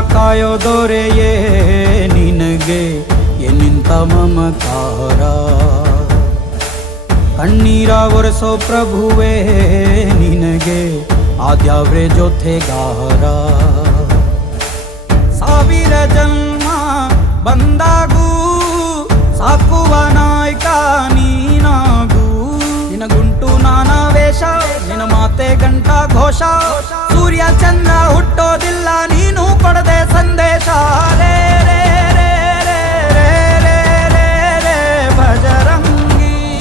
ಕಾಯೋ ದೊರೆಯೇ ನಿನಗೆ ಎನ್ನಿಂತ ಮಮಕಾರ. ಕಣ್ಣೀರ ಒರೆಸೋ ಪ್ರಭುವೇ ನಿನಗೆ ಆದ್ಯಾವ್ರೆ ಜೊತೆಗಾರ. ಸಾವಿರ ಜನ್ಮ ಬಂದಾಗೂ ಸಾಕುವ ನಾಯಕ ನೀನಾಗೂ. ನಿನಗುಂಟು ನಾನಾ ವೇಷ, ನಿನ ಮಾತೆ ಗಂಟ ಘೋಷ. ಸೂರ್ಯ ಚಂದ್ರ ಹುಟ್ಟೋದಿಲ್ಲ ನೀನು ಕೊಡದೆ ಸಂದೇಶ.